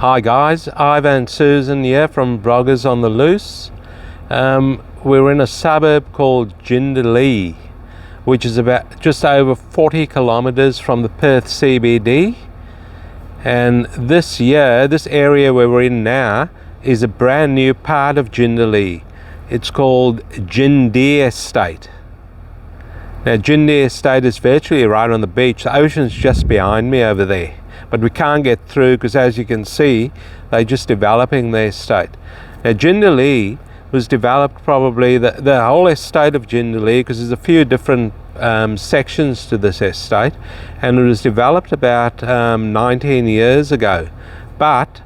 Hi guys, Ivan and Susan here from Bloggers on the Loose. We're in a suburb called Jindalee, which is about just over 40 kilometers from the Perth CBD. And this area where we're in now is a brand new part of Jindalee. It's called Jindee Estate. Now Jindee Estate is virtually right on the beach. The ocean's just behind me over there. But we can't get through because, as you can see, they're just developing the estate. Now Jindalee was developed, probably the whole estate of Jindalee, because there's a few different sections to this estate, and it was developed about 19 years ago, but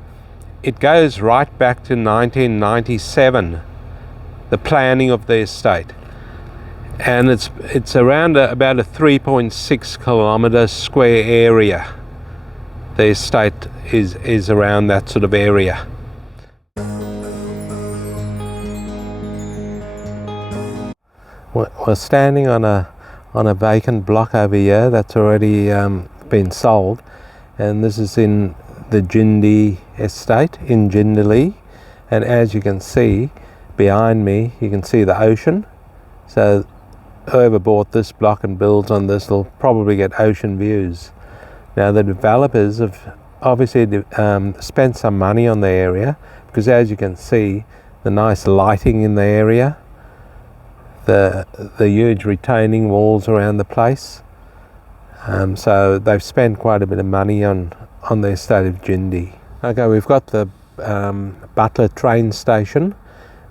it goes right back to 1997, the planning of the estate. And it's around about a 3.6 kilometer square area. The estate is around that sort of area. We're standing on a vacant block over here that's already been sold, and this is in the Jindee Estate in Jindalee. And as you can see behind me, you can see the ocean. So whoever bought this block and builds on this will probably get ocean views. Now the developers have obviously spent some money on the area, because as you can see, the nice lighting in the area, the huge retaining walls around the place. So they've spent quite a bit of money on the estate of Jindee. Okay, we've got the Butler train station,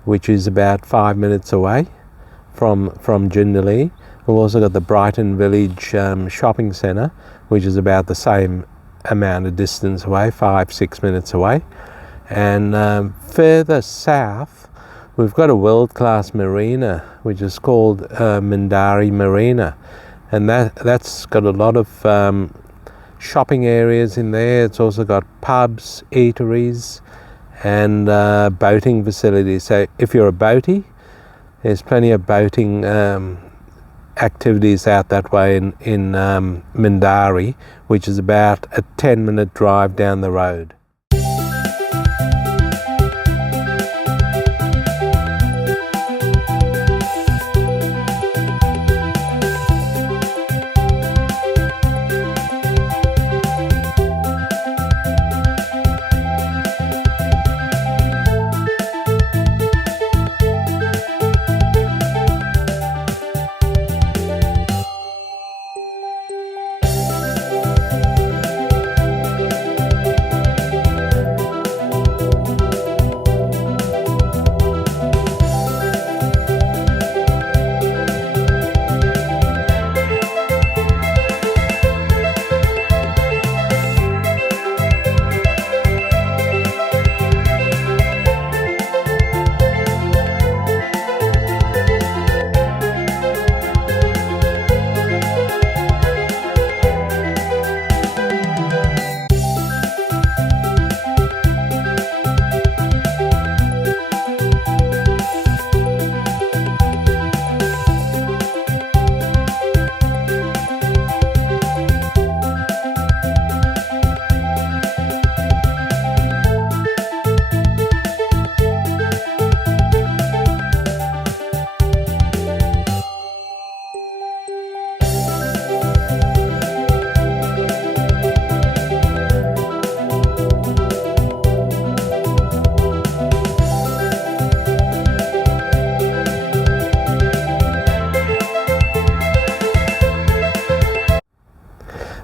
which is about 5 minutes away from Jindalee. We've also got the Brighton Village shopping centre, which is about the same amount of distance away, 5-6 minutes away. And further south, we've got a world-class marina, which is called Jindalee Marina. And that's got a lot of shopping areas in there. It's also got pubs, eateries, and boating facilities. So if you're a boatie, there's plenty of boating activities out that way in Jindalee, which is about a 10-minute drive down the road.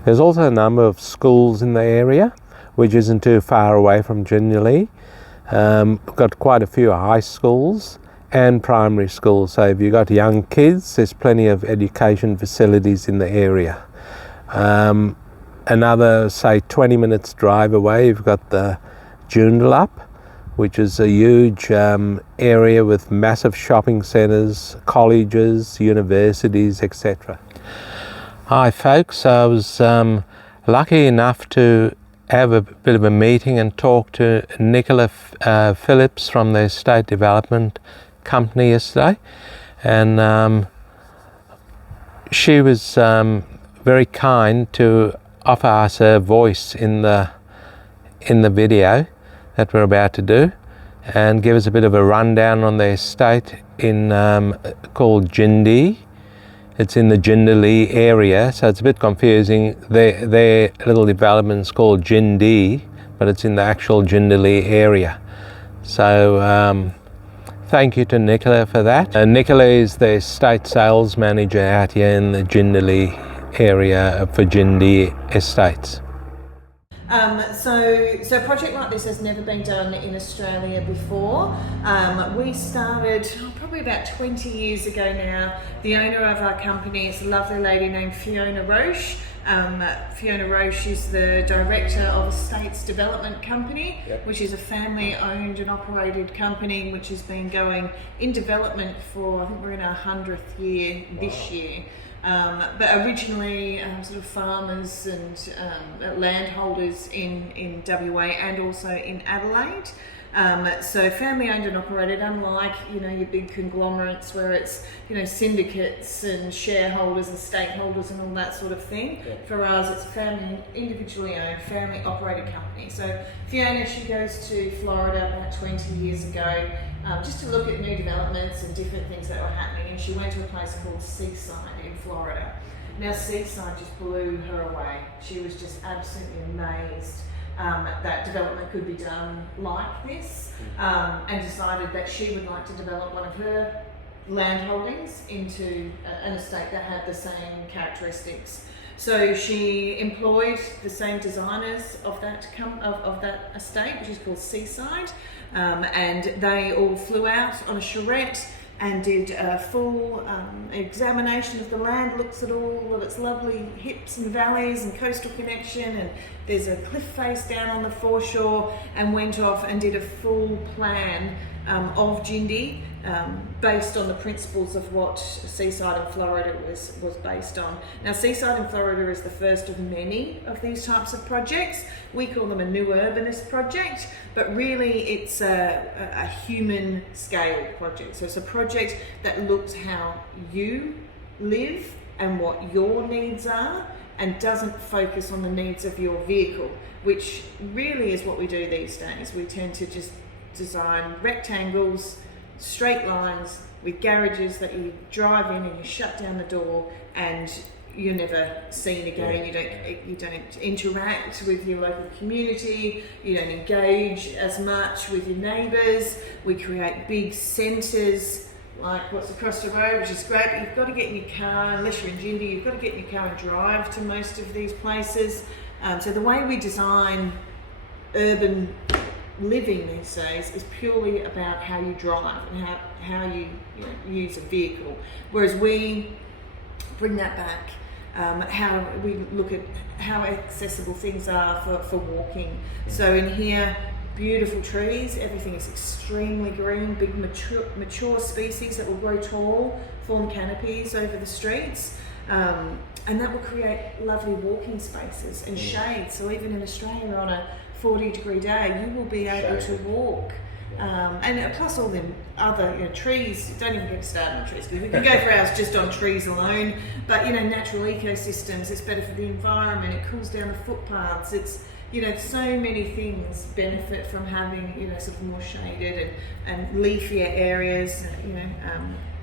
There's also a number of schools in the area, which isn't too far away from Jindalee. We've got quite a few high schools and primary schools. So if you've got young kids, there's plenty of education facilities in the area. Another, say, 20 minutes drive away, you've got the Jindalee, which is a huge area with massive shopping centres, colleges, universities, etc. Hi folks, I was lucky enough to have a bit of a meeting and talk to Nicola Phillips from the Estate Development Company yesterday, and she was very kind to offer us her voice in the video that we're about to do, and give us a bit of a rundown on the estate in called Jindee. It's in the Jindalee area, so it's a bit confusing. Their little development's called Jindee, but it's in the actual Jindalee area. So thank you to Nicola for that. Nicola is the estate sales manager out here in the Jindalee area for Jindee Estates. So a project like this has never been done in Australia before. We started probably about 20 years ago now. The owner of our company is a lovely lady named Fiona Roche. Fiona Roche is the director of Estates Development Company, which is a family owned and operated company which has been going in development for, I think we're in our 100th year this year. But originally sort of farmers and landholders in WA and also in Adelaide. So family owned and operated, unlike your big conglomerates where it's syndicates and shareholders and stakeholders and all that sort of thing. Yeah. For us, it's a family individually owned, family operated company. So Fiona, she goes to Florida about 20 years ago just to look at new developments and different things that were happening, and she went to a place called Seaside in Florida. Now Seaside just blew her away. She was just absolutely amazed that development could be done like this, and decided that she would like to develop one of her land holdings into an estate that had the same characteristics. So she employed the same designers of that estate, which is called Seaside, and they all flew out on a charrette and did a full examination of the land, looks at all of its lovely hips and valleys and coastal connection, and there's a cliff face down on the foreshore, and went off and did a full plan of Jindee based on the principles of what Seaside in Florida was based on. Now Seaside in Florida is the first of many of these types of projects. We call them a new urbanist project, but really it's a human scale project. So it's a project that looks how you live and what your needs are, and doesn't focus on the needs of your vehicle, which really is what we do these days. We tend to just design rectangles, straight lines with garages that you drive in and you shut down the door and you're never seen again. You don't interact with your local community, you don't engage as much with your neighbours. We create big centres like what's across the road, which is great, but you've got to get in your car. Unless you're in Jindee, you've got to get in your car and drive to most of these places. So the way we design urban living these days is purely about how you drive and how you use a vehicle, whereas we bring that back, how we look at how accessible things are for walking. So in here, beautiful trees, everything is extremely green, big mature species that will grow tall, form canopies over the streets, and that will create lovely walking spaces and shade. So even in Australia on a 40-degree day, you will be able to walk. And plus all them other trees, don't even get started on trees, because we can go for hours just on trees alone, but natural ecosystems, it's better for the environment, it cools down the footpaths, it's so many things benefit from having sort of more shaded and leafier areas.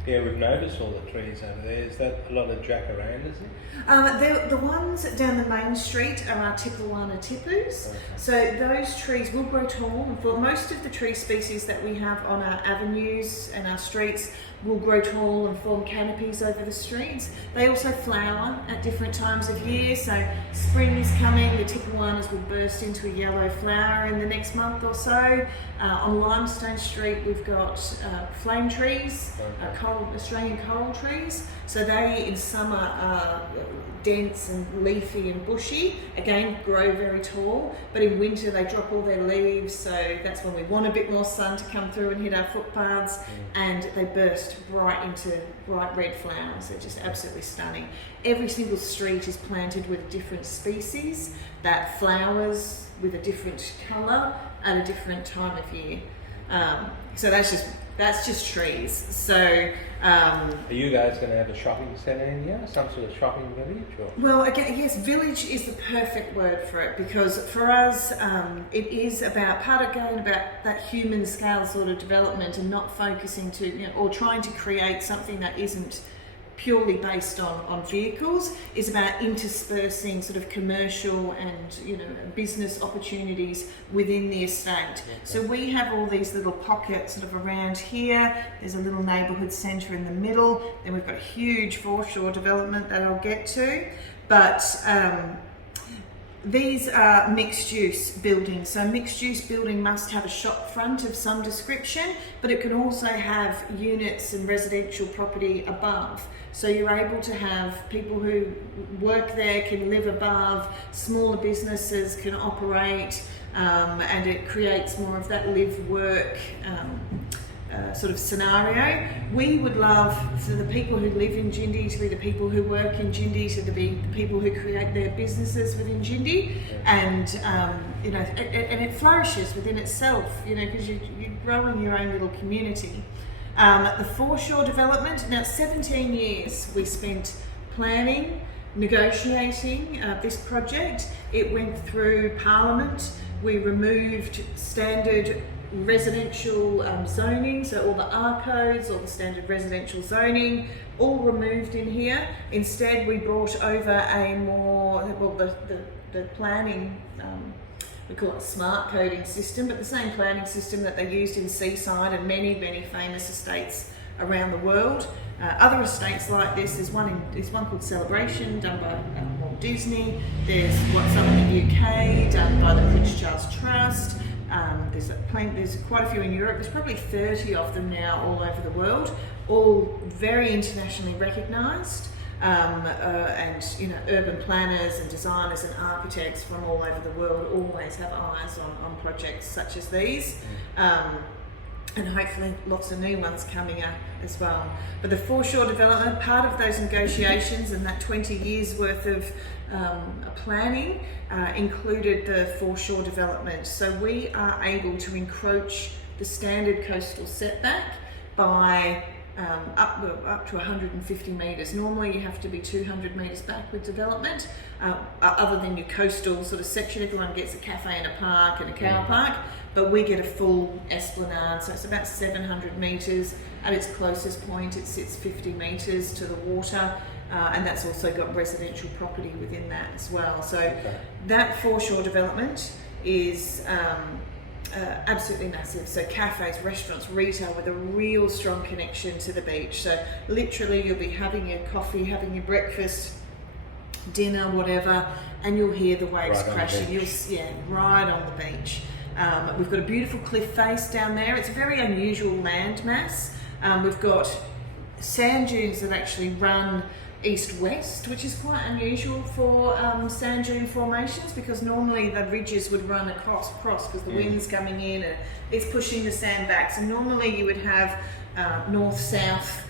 Yeah, we've noticed all the trees over there. Is that a lot of jacarandas? The ones down the main street are our Tipuana tipus. Okay. So those trees will grow tall, and for most of the tree species that we have on our avenues and our streets will grow tall and form canopies over the streets. They also flower at different times of year. So spring is coming, the Tipuanas will burst into a yellow flower in the next month or so. On Limestone Street we've got flame trees, Australian coral trees. So they in summer are dense and leafy and bushy, again grow very tall, but in winter they drop all their leaves, so that's when we want a bit more sun to come through and hit our footpaths, and they burst into bright red flowers. They're just absolutely stunning. Every single street is planted with a different species that flowers with a different colour at a different time of year. So that's just That's just trees. So Are you guys going to have a shopping centre in here, some sort of shopping village? Or? well, again, yes, village is the perfect word for it, because for us, it is about that human scale sort of development, and not focusing or trying to create something that isn't purely based on vehicles. Is about interspersing sort of commercial and business opportunities within the estate. Okay. So we have all these little pockets sort of around here. There's a little neighbourhood centre in the middle. Then we've got a huge foreshore development that I'll get to. But these are mixed-use buildings. So a mixed-use building must have a shop front of some description, but it can also have units and residential property above. So you're able to have people who work there can live above, smaller businesses can operate, and it creates more of that live-work sort of scenario. We would love for the people who live in Jindee to be the people who work in Jindee, to be the people who create their businesses within Jindee, and and it flourishes within itself, because you're growing your own little community. The foreshore development, now 17 years we spent planning, negotiating this project. It went through Parliament. We removed standard residential zoning, so all the R codes, all the standard residential zoning, all removed in here. Instead, we brought over a more, the planning, we call it a smart coding system, but the same planning system that they used in Seaside and many, many famous estates around the world. Other estates like this, there's one called Celebration, done by Walt Disney. There's some in the UK, done by the Prince Charles Trust. There's quite a few in Europe. There's probably 30 of them now all over the world, all very internationally recognised. Urban planners and designers and architects from all over the world always have eyes on projects such as these. And hopefully lots of new ones coming up as well. But the foreshore development, part of those negotiations and that 20 years worth of planning included the foreshore development. So we are able to encroach the standard coastal setback by up to 150 metres. Normally you have to be 200 metres back with development, other than your coastal sort of section. Everyone gets a cafe and a park and a car park, but we get a full esplanade, so it's about 700 metres. At its closest point it sits 50 metres to the water, and that's also got residential property within that as well. So that foreshore development is absolutely massive. So cafes, restaurants, retail with a real strong connection to the beach. So literally you'll be having your coffee, having your breakfast, dinner, whatever, and you'll hear the waves crashing. Right on the beach. We've got a beautiful cliff face down there. It's a very unusual land mass. We've got sand dunes that actually run east-west, which is quite unusual for sand dune formations, because normally the ridges would run across because the wind's coming in and it's pushing the sand back. So normally you would have north-south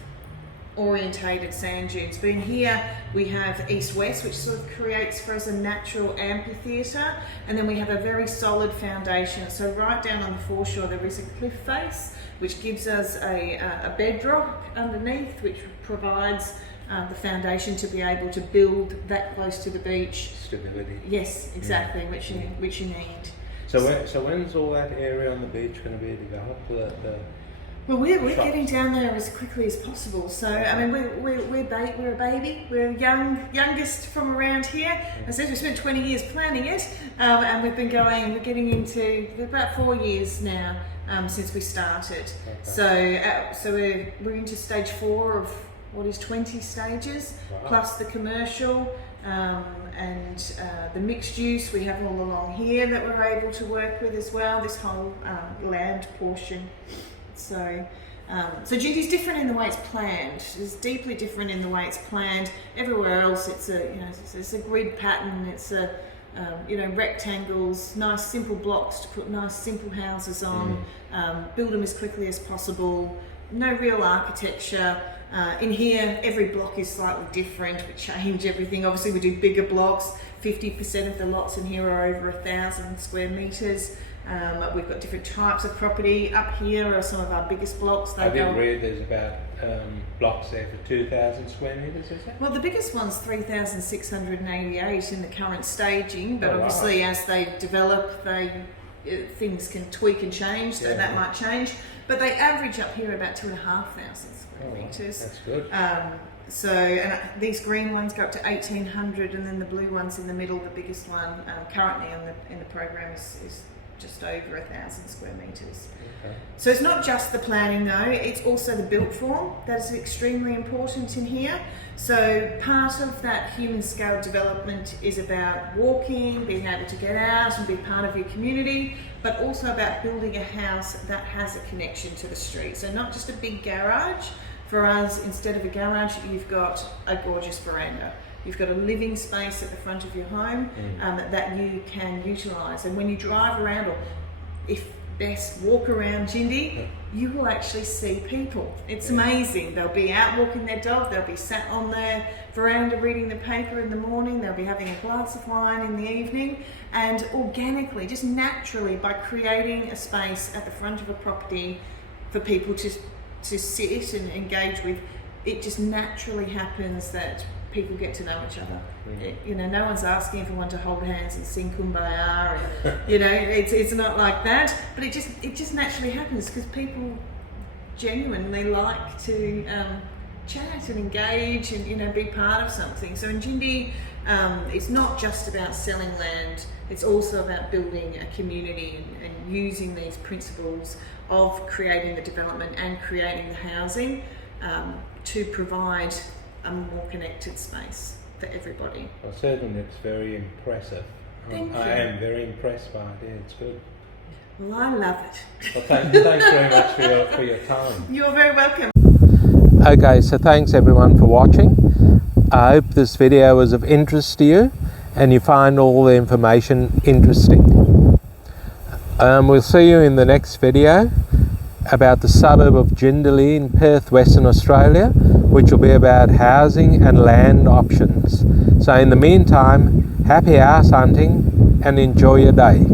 orientated sand dunes, but in here we have east-west, which sort of creates for us a natural amphitheatre, and then we have a very solid foundation. So right down on the foreshore there is a cliff face which gives us a bedrock underneath, which provides the foundation to be able to build that close to the beach. Stability. Yes, exactly, which you need. So when's all that area on the beach going to be developed? Well, we're getting down there as quickly as possible. So I mean, we're a baby. We're youngest from around here. I said we spent 20 years planning it, and we're getting into about 4 years now since we started. Okay. So we're into stage 4 of what is 20 stages, plus the commercial and the mixed use we have all along here that we're able to work with as well. This whole land portion. So Jindee's different in the way it's planned. It's deeply different in the way it's planned. Everywhere else, it's a grid pattern. It's rectangles, nice simple blocks to put nice simple houses on. Build them as quickly as possible. No real architecture. In here, every block is slightly different. We change everything. Obviously, we do bigger blocks. 50% of the lots in here are over 1,000 square metres. We've got different types of property. Up here are some of our biggest blocks. I did read there's about blocks there for 2,000 square metres, is it? Well, the biggest one's 3,688 in the current staging, but obviously as they develop, things can tweak and change, so that might change. But they average up here about 2,500 square metres. That's good. And these green ones go up to 1,800, and then the blue ones in the middle, the biggest one currently in the program is just over 1,000 square metres. Okay. So it's not just the planning though, it's also the built form that is extremely important in here. So part of that human scale development is about walking, being able to get out and be part of your community, but also about building a house that has a connection to the street. So not just a big garage. For us, instead of a garage, you've got a gorgeous veranda. You've got a living space at the front of your home that you can utilise. And when you drive around, or if best walk around Jindee, you will actually see people. It's amazing. They'll be out walking their dog, they'll be sat on their veranda reading the paper in the morning, they'll be having a glass of wine in the evening, and organically, just naturally, by creating a space at the front of a property for people to sit and engage with, it just naturally happens that people get to know each other. No one's asking everyone to hold hands and sing Kumbaya, and it's not like that. But it just naturally happens because people genuinely like to chat and engage and be part of something. So in Jindee, it's not just about selling land. It's also about building a community and using these principles of creating the development and creating the housing to provide a more connected space for everybody. Well, certainly it's very impressive. Thank you. I am very impressed by it. Yeah, it's good. Well, I love it. Well, thanks very much for your time. You're very welcome. Okay, so thanks everyone for watching. I hope this video was of interest to you and you find all the information interesting. We'll see you in the next video about the suburb of Jindalee in Perth, Western Australia, which will be about housing and land options. So in the meantime, happy house hunting and enjoy your day.